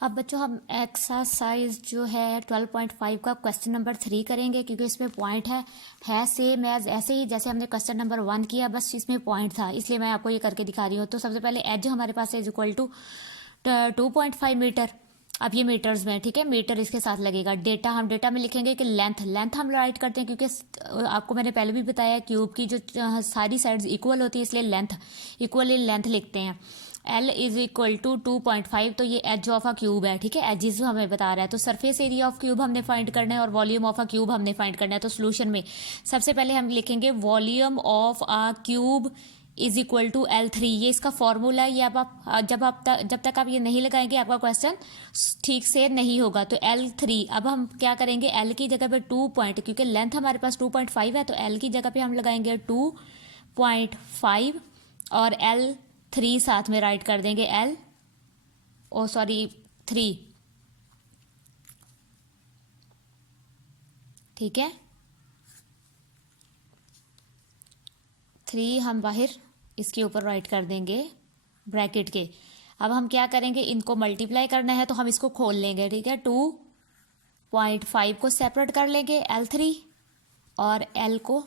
अब बच्चों हम एक्सरसाइज जो है 12.5 का क्वेश्चन नंबर 3 करेंगे, क्योंकि इसमें पॉइंट है सेम एज ऐसे ही जैसे हमने क्वेश्चन नंबर 1 किया, बस इसमें पॉइंट था, इसलिए मैं आपको ये करके दिखा रही हूँ। तो सबसे पहले एज हमारे पास है इज इक्वल टू 2.5 मीटर। अब ये मीटर्स में, ठीक है, मीटर इसके साथ लगेगा। डेटा हम डेटा में लिखेंगे कि लेंथ हम राइट करते हैं, क्योंकि आपको मैंने पहले भी बताया क्यूब की जो सारी साइड्स इक्वल होती है, इसलिए लेंथ इक्वल लेंथ लिखते हैं। L इज इक्वल टू 2.5, तो ये एज ऑफ अ क्यूब है, ठीक है, एजिज हमें बता रहा है। तो सरफेस एरिया ऑफ क्यूब हमने फाइंड करना है और वॉल्यूम ऑफ अ क्यूब हमने फाइंड करना है। तो सोल्यूशन में सबसे पहले हम लिखेंगे volume of a cube is equal to L3। ये इसका फॉर्मूला है। ये आप जब तक आप ये नहीं लगाएंगे आपका क्वेश्चन ठीक से नहीं होगा। तो L3, अब हम क्या करेंगे, L की जगह पे 2 पॉइंट, क्योंकि लेंथ हमारे पास 2.5 है, तो L की जगह पे हम लगाएंगे 2.5 और L3 साथ में राइट कर देंगे थ्री, ठीक है। 3 हम बाहर इसके ऊपर राइट कर देंगे ब्रैकेट के। अब हम क्या करेंगे, इनको मल्टीप्लाई करना है तो हम इसको खोल लेंगे, ठीक है। 2.5 को सेपरेट कर लेंगे L3 और L को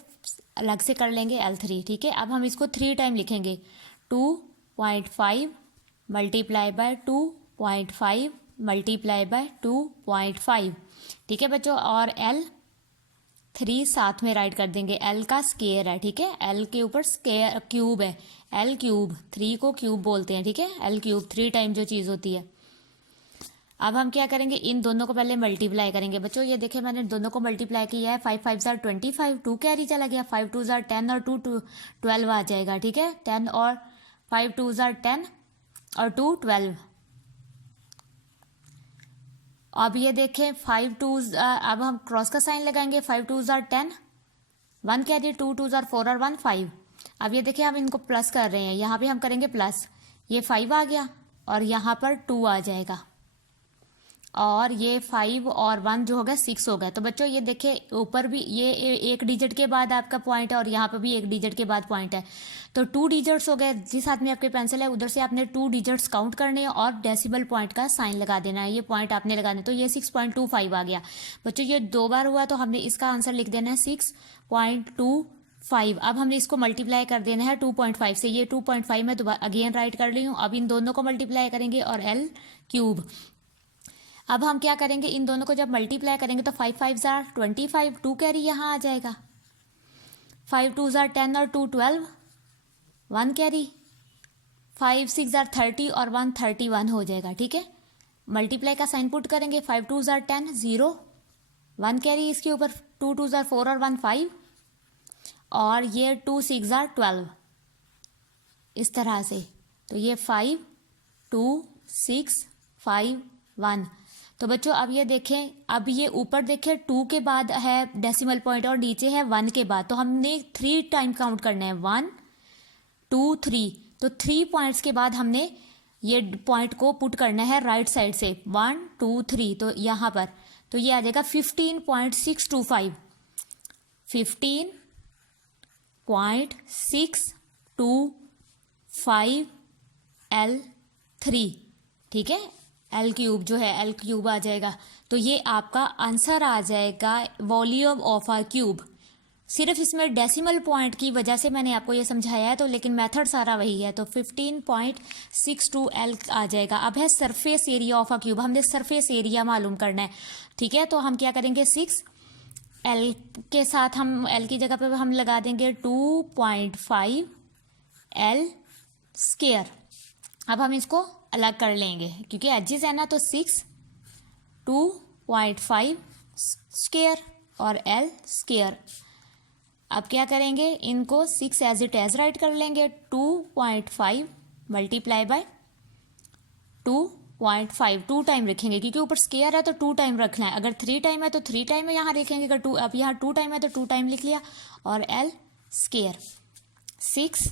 अलग से कर लेंगे L3, ठीक है। अब हम इसको 3 टाइम लिखेंगे, 2.5 मल्टीप्लाई बाय 2.5 मल्टीप्लाई बाय 2.5, ठीक है बच्चों। और L3 साथ में राइट कर देंगे, L का स्केयर है, ठीक है, L के ऊपर स्केयर क्यूब है, L क्यूब, 3 को क्यूब बोलते हैं, ठीक है, L क्यूब 3 टाइम जो चीज़ होती है। अब हम क्या करेंगे, इन दोनों को पहले मल्टीप्लाई करेंगे बच्चों। ये देखें मैंने दोनों को मल्टीप्लाई किया है, 5 5 जार 25, 2 कैरी चला गया, 5 2 जार 10 और 2 12 आ जाएगा, ठीक है। 10 और 5 2 जार 10 और 2 12। अब ये देखें 5 2, अब हम क्रॉस का साइन लगाएंगे, 5 2 जार 10, 1 कैरी, 2 2 जार 4 और 1 5। अब ये देखिए हम इनको प्लस कर रहे हैं, यहाँ पे हम करेंगे प्लस, ये 5 आ गया और यहाँ पर 2 आ जाएगा, और ये 5 और 1 जो हो गया 6 हो गया। तो बच्चों ये देखिए ऊपर भी ये एक डिजिट के बाद आपका पॉइंट है और यहाँ पर भी एक डिजिट के बाद पॉइंट है, तो 2 डिजिट्स हो गए। जिस हाथ में आपके पेंसिल है उधर से आपने 2 डिजिट्स काउंट करने हैं और डेसिमल पॉइंट का साइन लगा देना है, ये पॉइंट आपने लगाने। तो ये 6.25 आ गया बच्चों, ये 2 बार हुआ तो हमने इसका आंसर लिख देना है 6.25। अब हमने इसको मल्टीप्लाई कर देना है 2.5 से, ये 2.5 मैं दोबारा अगेन राइट कर रही हूँ। अब इन दोनों को मल्टीप्लाई करेंगे और L क्यूब। अब हम क्या करेंगे, इन दोनों को जब मल्टीप्लाई करेंगे तो 5 5 जार 25, 2 कैरी यहाँ आ जाएगा, 5 2 जार 10 और 2 12, 1 कैरी, 5 6 जार 30 और 1 31 हो जाएगा, ठीक है। मल्टीप्लाई का साइन पुट करेंगे, 5 2 जार 10 0, 1 कैरी इसके ऊपर, 2 2 जार 4 और 1 5, और ये 2 6 जार 12, इस तरह से। तो ये 5 2 6 5 1। तो बच्चों अब ये देखें, अब ये ऊपर देखें 2 के बाद है डेसिमल पॉइंट और नीचे है 1 के बाद, तो हमने 3 टाइम काउंट करना है, 1 2 3। तो 3 पॉइंट्स के बाद हमने ये पॉइंट को पुट करना है राइट साइड से, 1 2 3, तो यहाँ पर तो ये आ जाएगा 15.625, 15.625 L3, ठीक है। L क्यूब जो है L क्यूब आ जाएगा। तो ये आपका आंसर आ जाएगा वॉल्यूम ऑफ अ क्यूब। सिर्फ इसमें डेसिमल पॉइंट की वजह से मैंने आपको ये समझाया है, तो लेकिन मेथड सारा वही है। तो 15.62 L आ जाएगा। अब है surface area of a cube, हमने सरफेस एरिया मालूम करना है, ठीक है। तो हम क्या करेंगे, 6 L के साथ हम L की जगह पे हम लगा देंगे 2.5 L स्केयर। अब हम इसको अलग कर लेंगे क्योंकि एजिस है ना, तो 6 2.5 स्केयर और L स्केयर। अब क्या करेंगे, इनको 6 एज इट एज राइट कर लेंगे, 2.5 मल्टीप्लाई बाय 2.5, 2 टाइम रखेंगे क्योंकि ऊपर स्केयर है तो 2 टाइम रखना है। अगर 3 टाइम है तो 3 टाइम में यहाँ लिखेंगे, अगर 2 अब यहाँ 2 टाइम है तो 2 टाइम लिख लिया, और L स्केयर 6।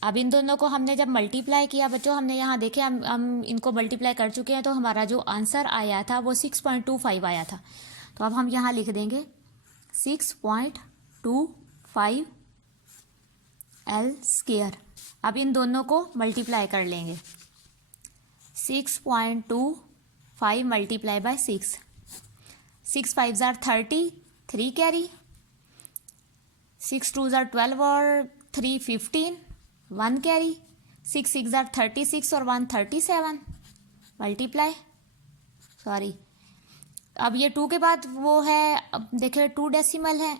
अब इन दोनों को हमने जब मल्टीप्लाई किया बच्चों, हमने यहाँ देखे हम इनको मल्टीप्लाई कर चुके हैं, तो हमारा जो आंसर आया था वो 6.25 आया था। तो अब हम यहाँ लिख देंगे 6.25 L स्केयर। अब इन दोनों को मल्टीप्लाई कर लेंगे, 6.25 5 मल्टीप्लाई बाय 6, 6 5 ज़ार 30, 3 कैरी, 6 2 ज़ार 12 और 3 15, 1 कैरी, 6 6 ज़ार 36 और 1 37 मल्टीप्लाई, सॉरी अब ये 2 के बाद वो है, अब देखिए 2 डेसिमल है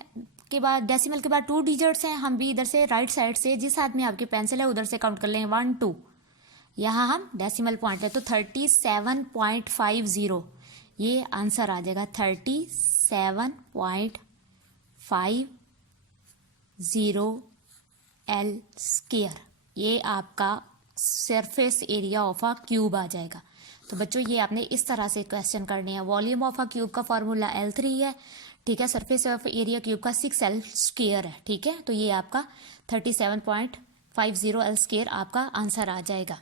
के बाद, डेसिमल के बाद 2 डिजिट्स हैं, हम भी इधर से राइट साइड से जिस हाथ में आपकी पेंसिल है उधर से काउंट कर लेंगे 1 2, यहाँ हम डेसिमल पॉइंट है तो 37.50 ये आंसर आ जाएगा 37.50 L स्क्वायर, ये आपका surface area of a cube आ जाएगा। तो बच्चों ये आपने इस तरह से क्वेश्चन करने हैं। वॉल्यूम ऑफ अ क्यूब का फॉर्मूला L3 है, ठीक है, सरफेस ऑफ एरिया क्यूब का 6L स्क्वायर है, ठीक है, तो ये आपका 37.50 L स्क्वायर आपका आंसर आ जाएगा।